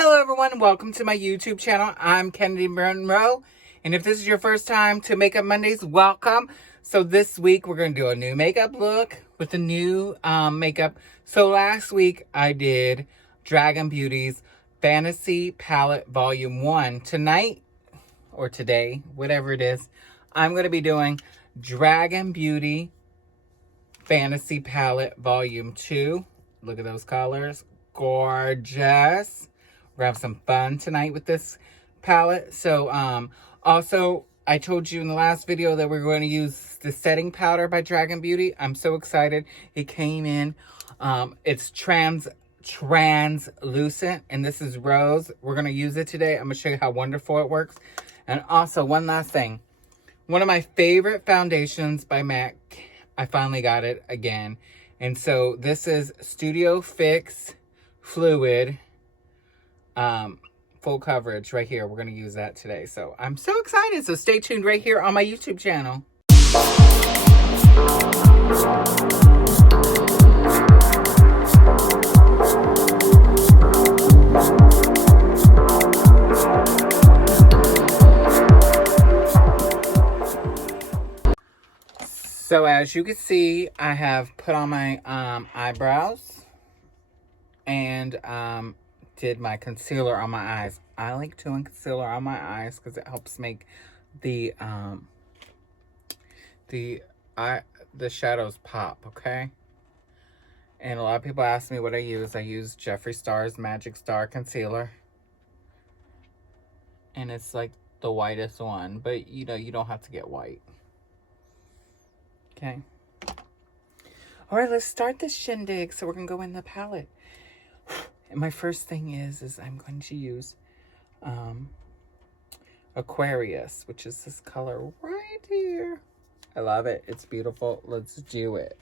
Hello everyone, welcome to my YouTube channel. I'm Kennedy Monroe, and if this is your first time to Makeup Mondays, welcome. So this week we're going to do a new makeup look with a new makeup. So last week I did Dragun Beauty's Fantasy Palette Volume 1. Tonight, or today, whatever it is, I'm going to be doing Dragun Beauty Fantasy Palette Volume 2. Look at those colors. Gorgeous. We're going to have some fun tonight with this palette. So, also, I told you in the last video that we're going to use the setting powder by Dragun Beauty. I'm so excited. It came in. It's translucent, and this is rose. We're going to use it today. I'm going to show you how wonderful it works. And also, one last thing. One of my favorite foundations by MAC, I finally got it again. And so this is Studio Fix Fluid full coverage right here. We're going to use that today. So I'm so excited. So stay tuned right here on my YouTube channel. So as you can see, I have put on my eyebrows and did my concealer on my eyes. I like doing concealer on my eyes because it helps make the shadows pop, okay? And a lot of people ask me what I use. I use Jeffree Star's Magic Star Concealer. And it's like the whitest one, but you know, you don't have to get white. Okay. All right, let's start this shindig. So we're going to go in the palette. And my first thing is I'm going to use Aquarius, which is this color right here. I love it. It's beautiful. Let's do it.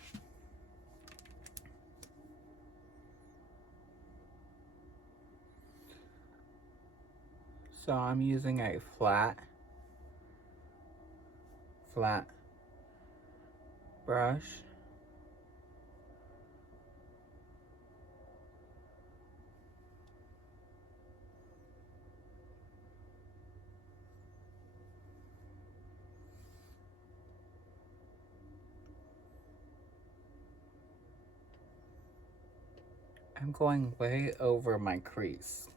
So I'm using a flat brush. I'm going way over my crease,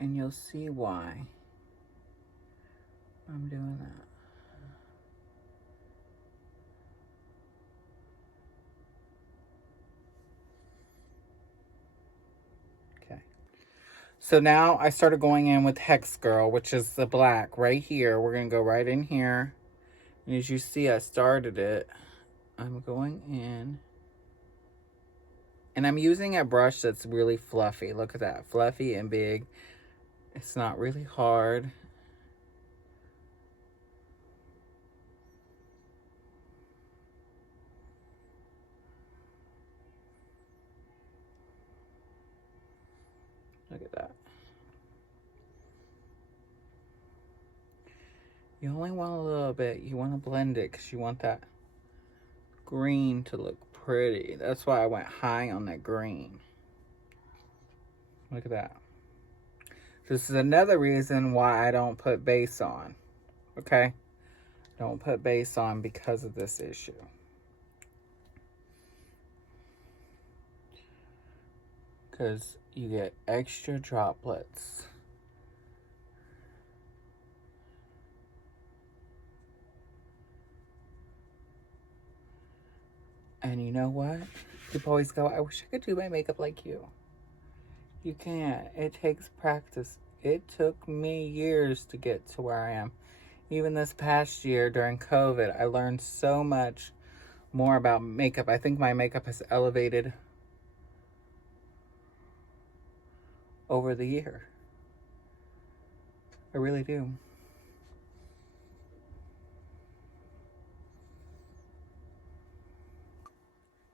and you'll see why I'm doing that. Okay. So now I started going in with Hex Girl, which is the black right here. We're going to go right in here. And as you see, I started it. I'm going in. And I'm using a brush that's really fluffy. Look at that. Fluffy and big. It's not really hard. Look at that. You only want a little bit. You want to blend it because you want that green to look pretty. That's why I went high on that green. Look at that. This is another reason why I don't put base on. Okay? Don't put base on because of this issue. Because you get extra droplets. And you know what? People always go, I wish I could do my makeup like you. You can't. It takes practice. It took me years to get to where I am. Even this past year during COVID, I learned so much more about makeup. I think my makeup has elevated over the year. I really do.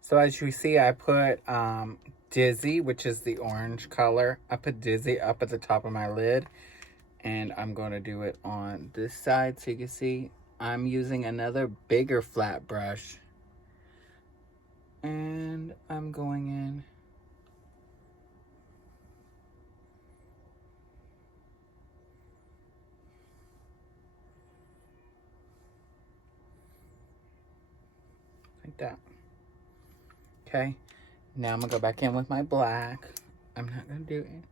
So as you see, I put Dizzy, which is the orange color. I put Dizzy up at the top of my lid. And I'm going to do it on this side so you can see. I'm using another bigger flat brush. And I'm going in that. Okay. Now I'm going to go back in with my black. I'm not going to do it.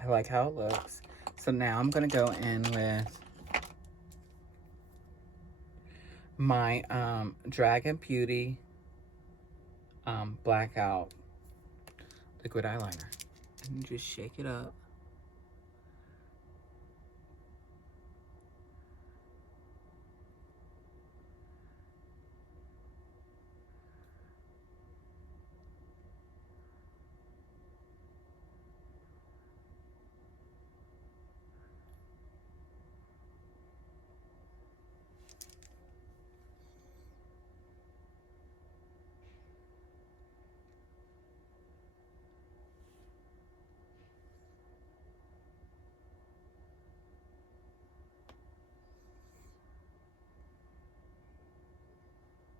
I like how it looks. So now I'm going to go in with my Dragun Beauty blackout liquid eyeliner. And just shake it up.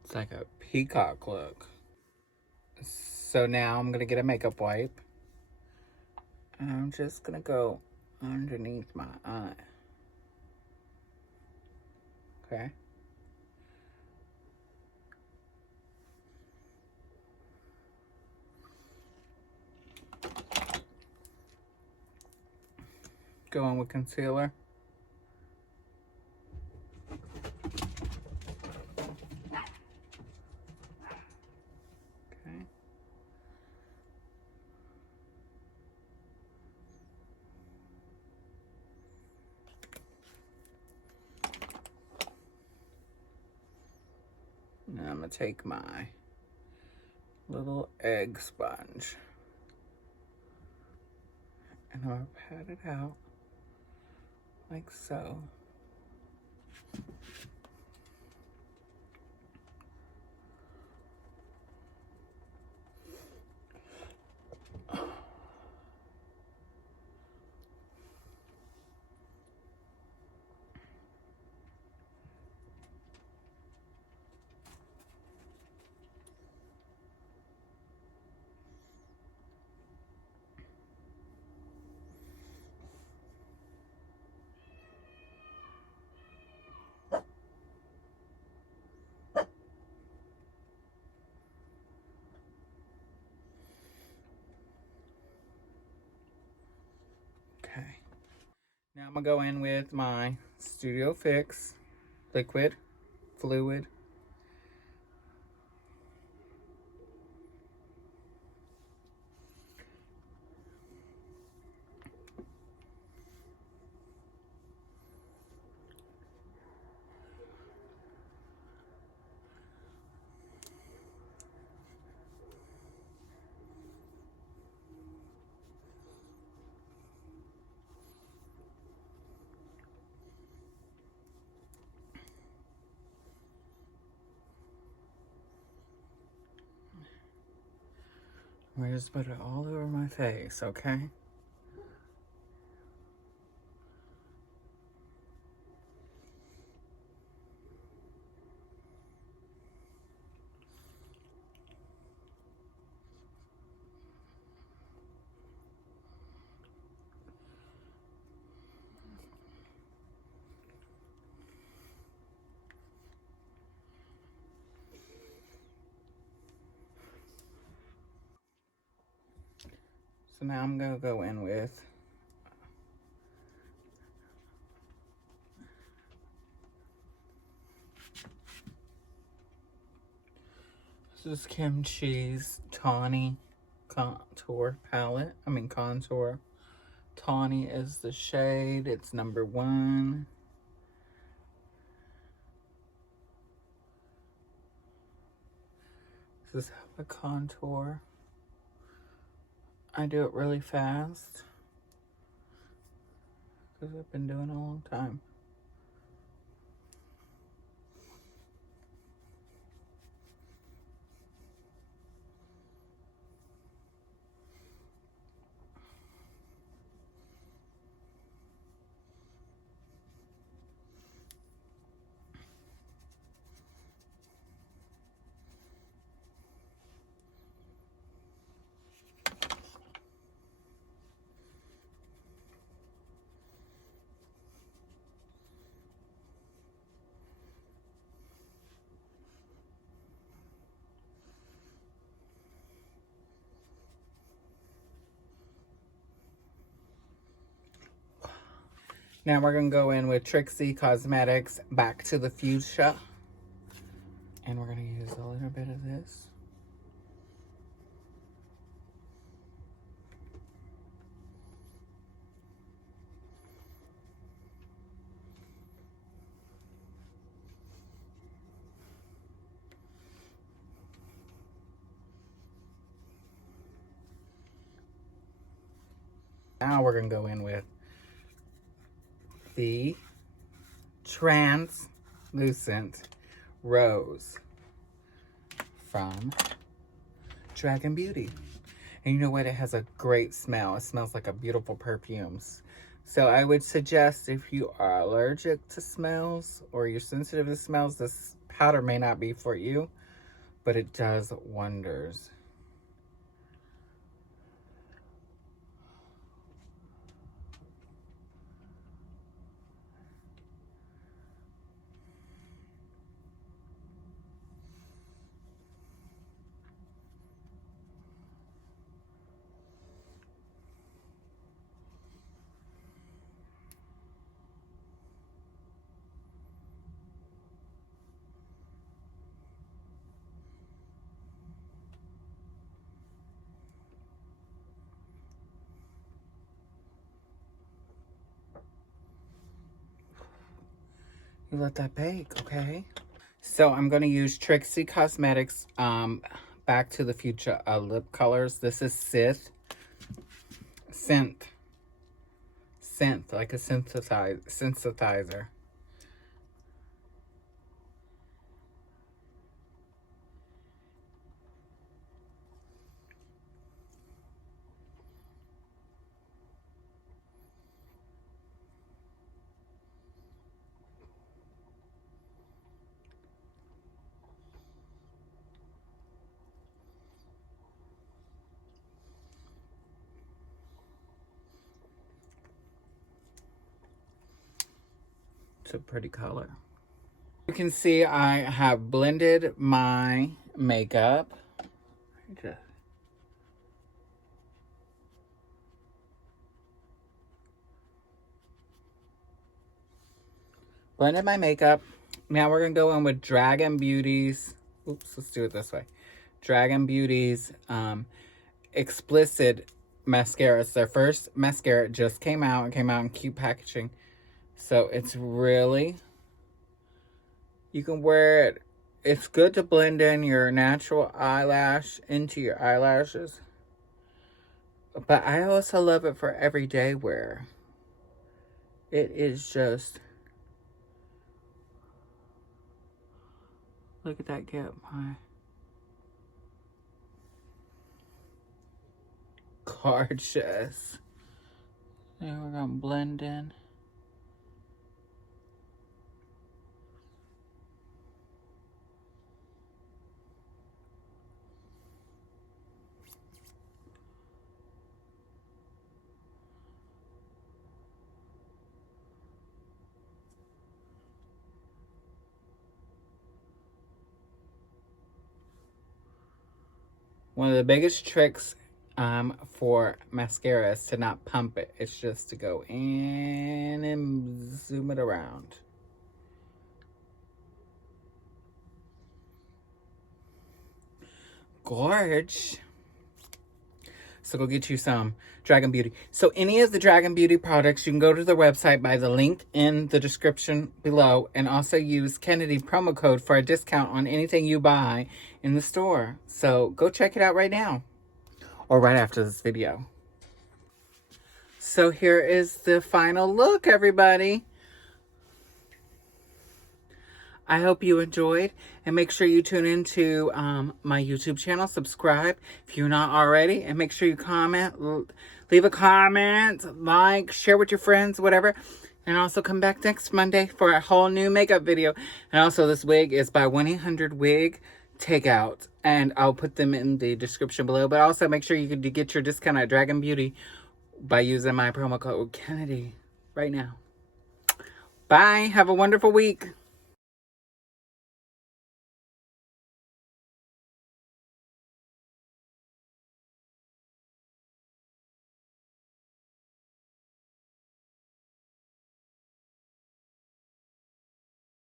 It's like a peacock look. So now I'm going to get a makeup wipe. And I'm just going to go underneath my eye. Okay. Go on with concealer. Okay. Now I'm going to take my little egg sponge. And I'm going to pat it out like so. Okay. Now I'm going to go in with my Studio Fix liquid fluid. We're just put it all over my face, okay? So now I'm going to go in with this is Kimchi's Tawny Contour palette. Contour. Tawny is the shade. It's number 1. This is how the contour I do it really fast because I've been doing it a long time. Now we're going to go in with Trixie Cosmetics Back to the Fuchsia. And we're going to use a little bit of this. Now we're going to go in with the Translucent Rose from Dragun Beauty. And you know what? It has a great smell. It smells like a beautiful perfume. So I would suggest if you are allergic to smells or you're sensitive to smells, this powder may not be for you, but it does wonders. You let that bake, okay? So I'm going to use Trixie Cosmetics Back to the Future lip colors. This is Synth, like a synthesizer. It's a pretty color. You can see I have blended my makeup. Blended my makeup. Now we're going to go in with Dragun Beauty's. Oops, let's do it this way. Dragun Beauty's Xplicit Mascarra. It's their first mascara. It just came out. It came out in cute packaging. So it's really, you can wear it. It's good to blend in your natural eyelash into your eyelashes. But I also love it for everyday wear. It is just, look at that gap. Gorgeous. Now we're going to blend in. One of the biggest tricks for mascara is to not pump it. It's just to go in and zoom it around. Gorge. So go get you some Dragun Beauty. So any of the Dragun Beauty products, you can go to their website by the link in the description below, and also use Kennidi promo code for a discount on anything you buy in the store. So go check it out right now. or right after this video. So here is the final look, everybody. I hope you enjoyed, and make sure you tune into my YouTube channel. Subscribe if you're not already, and make sure you comment, leave a comment, like, share with your friends, whatever. And also come back next Monday for a whole new makeup video. And also this wig is by 1-800-WIG Takeout, and I'll put them in the description below. But also make sure you can get your discount at Dragun Beauty by using my promo code Kennidi right now. Bye. Have a wonderful week.